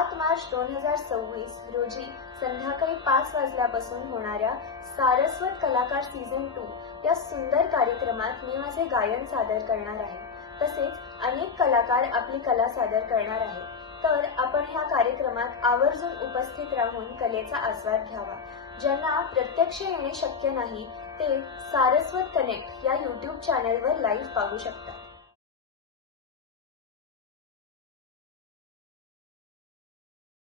7 मार्च 2026 रोजी संध्याकाळी 5 वाजल्यापासून होणाऱ्या सारस्वत कलाकार सीझन 2 या सुंदर कार्यक्रमात मी माझे गायन सादर करणार आहे। तसेच अनेक कलाकार आपली कला सादर करणार आहेत। तर आपण ह्या कार्यक्रमात आवर्जून उपस्थित राहून कलेचा आस्वाद घ्यावा। ज्यांना प्रत्यक्ष येणे शक्य नाही ते सारस्वत कनेक्ट या YouTube चॅनलवर लाईव्ह पाहू शकतात।